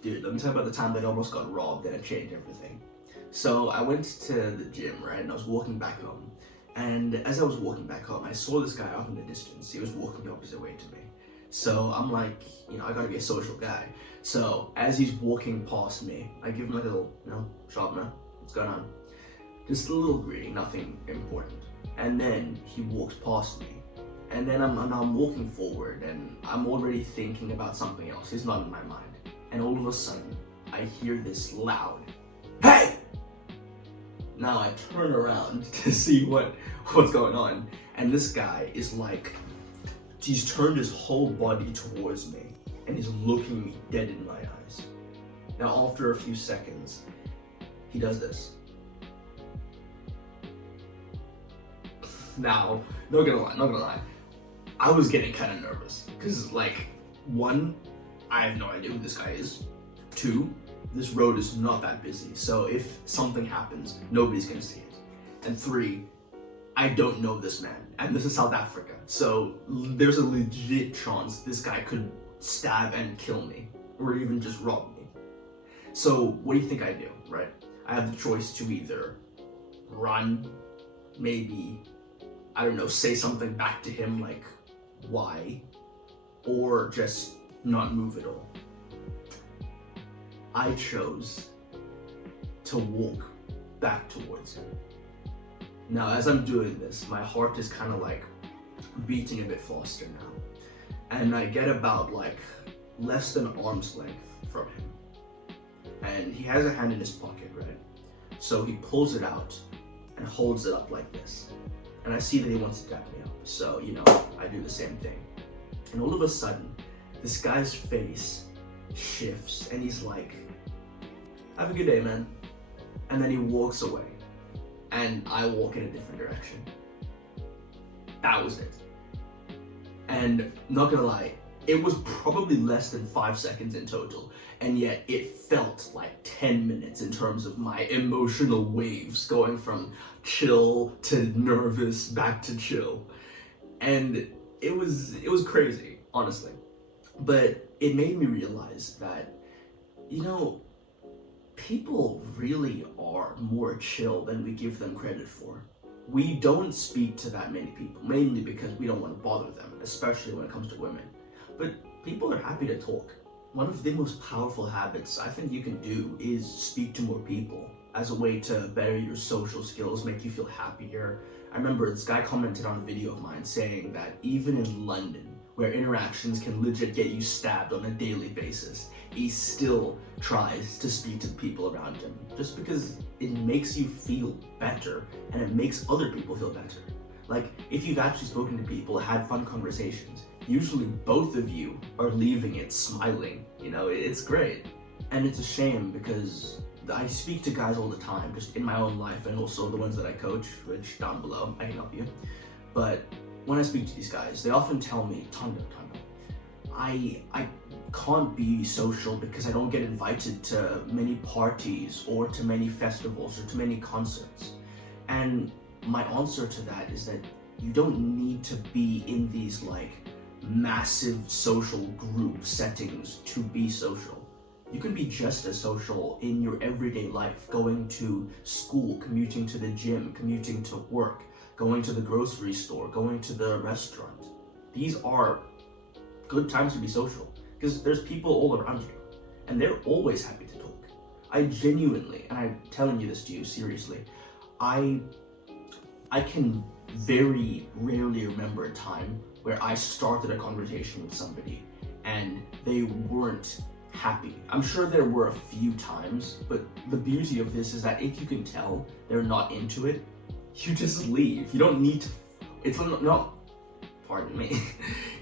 Dude, let me tell you about the time that I almost got robbed and it changed everything. So I went to the gym, right, and I was walking back home. And as I was walking back home, I saw this guy off in the distance. He was walking the opposite way to me. So I'm like, I gotta be a social guy. So as he's walking past me, I give him like a little, sharp man, what's going on? Just a little greeting, nothing important. And then he walks past me. And then I'm walking forward and I'm already thinking about something else. He's not in my mind. And all of a sudden, I hear this loud, "Hey!" Now I turn around to see what's going on. And this guy is like, he's turned his whole body towards me and he's looking me dead in my eyes. Now after a few seconds, he does this. Now, not gonna lie, I was getting kind of nervous because, like, one, I have no idea who this guy is. Two, this road is not that busy, so if something happens, nobody's gonna see it. And three, I don't know this man, and this is South Africa, so there's a legit chance this guy could stab and kill me, or even just rob me. So what do you think I do, right? I have the choice to either run, maybe, I don't know, say something back to him like, why? Or just not move at all. I chose to walk back towards him. Now, as I'm doing this, my heart is kind of like beating a bit faster now. And I get about like less than arm's length from him. And he has a hand in his pocket, right? So he pulls it out and holds it up like this. And I see that he wants to dap me up. So, I do the same thing. And all of a sudden, this guy's face shifts and he's like, "Have a good day, man." And then he walks away. And I walk in a different direction. That was it. And not gonna lie, it was probably less than 5 seconds in total. And yet it felt like 10 minutes in terms of my emotional waves going from chill to nervous back to chill. And it was crazy, honestly. But it made me realize that, people really are more chill than we give them credit for. We don't speak to that many people, mainly because we don't want to bother them, especially when it comes to women. But people are happy to talk. One of the most powerful habits I think you can do is speak to more people as a way to better your social skills, make you feel happier. I remember this guy commented on a video of mine saying that even in London, where interactions can legit get you stabbed on a daily basis, he still tries to speak to the people around him just because it makes you feel better and it makes other people feel better. Like, if you've actually spoken to people, had fun conversations, usually both of you are leaving it smiling. It's great. And it's a shame because I speak to guys all the time, just in my own life and also the ones that I coach, which down below, I can help you. But when I speak to these guys, they often tell me, Tondo, I can't be social because I don't get invited to many parties or to many festivals or to many concerts. And my answer to that is that you don't need to be in these like massive social group settings to be social. You can be just as social in your everyday life, going to school, commuting to the gym, commuting to work, going to the grocery store, going to the restaurant. These are good times to be social because there's people all around you and they're always happy to talk. I genuinely, and I'm telling you this to you seriously, I can very rarely remember a time where I started a conversation with somebody and they weren't happy. I'm sure there were a few times, but the beauty of this is that if you can tell they're not into it, you just leave. You don't need to, it's not pardon me,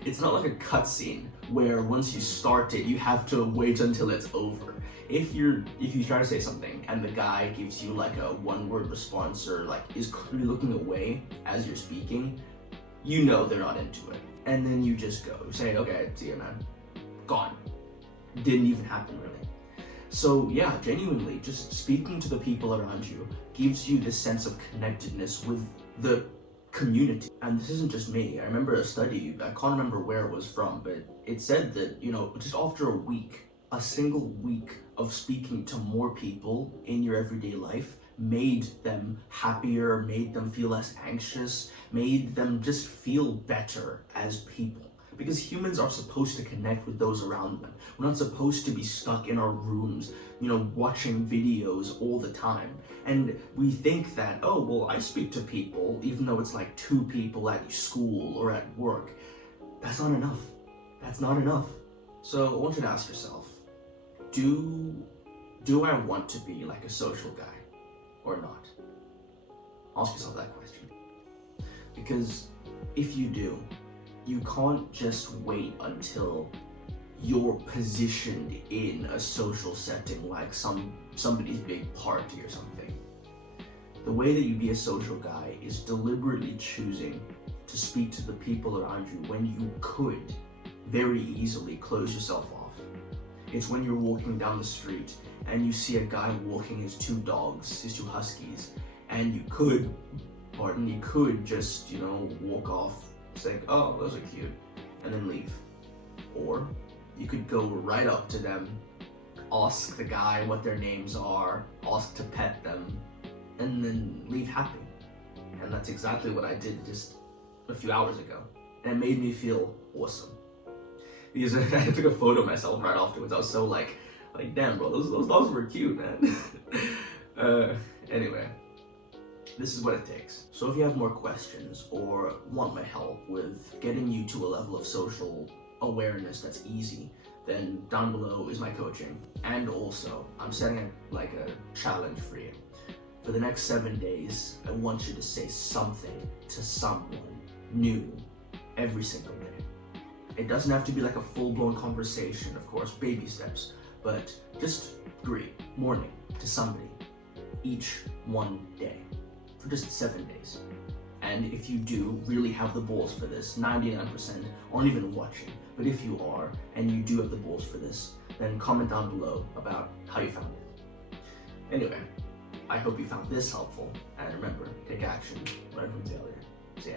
it's not like a cutscene where once you start it, you have to wait until it's over. If you try to say something and the guy gives you like a one-word response or like is clearly looking away as you're speaking, they're not into it. And then you just go, say, "Okay, see you, man." Gone. Didn't even happen really. So yeah, genuinely, just speaking to the people around you gives you this sense of connectedness with the community. And this isn't just me. I remember a study, I can't remember where it was from, but it said that, just after a week a single week of speaking to more people in your everyday life made them happier, made them feel less anxious, made them just feel better as people. Because humans are supposed to connect with those around them. We're not supposed to be stuck in our rooms, watching videos all the time. And we think that, oh, well, I speak to people, even though it's like 2 people at school or at work. That's not enough. That's not enough. So I want you to ask yourself, do I want to be like a social guy or not? Ask yourself that question. Because if you do, you can't just wait until you're positioned in a social setting like somebody's big party or something. The way that you be a social guy is deliberately choosing to speak to the people around you when you could very easily close yourself off. It's when you're walking down the street and you see a guy walking his 2 dogs, his 2 huskies, and you could just, walk off, say, oh, those are cute, and then leave. Or you could go right up to them, ask the guy what their names are, ask to pet them, and then leave happy. And that's exactly what I did just a few hours ago. And it made me feel awesome. Because I took a photo of myself right afterwards. I was so like damn bro, those dogs were cute, man. Anyway, this is what it takes. So if you have more questions or want my help with getting you to a level of social awareness that's easy, then down below is my coaching. And also, I'm setting a challenge for you. For the next 7 days, I want you to say something to someone new every single day. It doesn't have to be like a full-blown conversation, of course, baby steps, but just greet morning to somebody each one day for just 7 days. And if you do really have the balls for this, 99% aren't even watching, but if you are and you do have the balls for this, then comment down below about how you found it. Anyway, I hope you found this helpful, and remember, take action, learn from failure. See ya.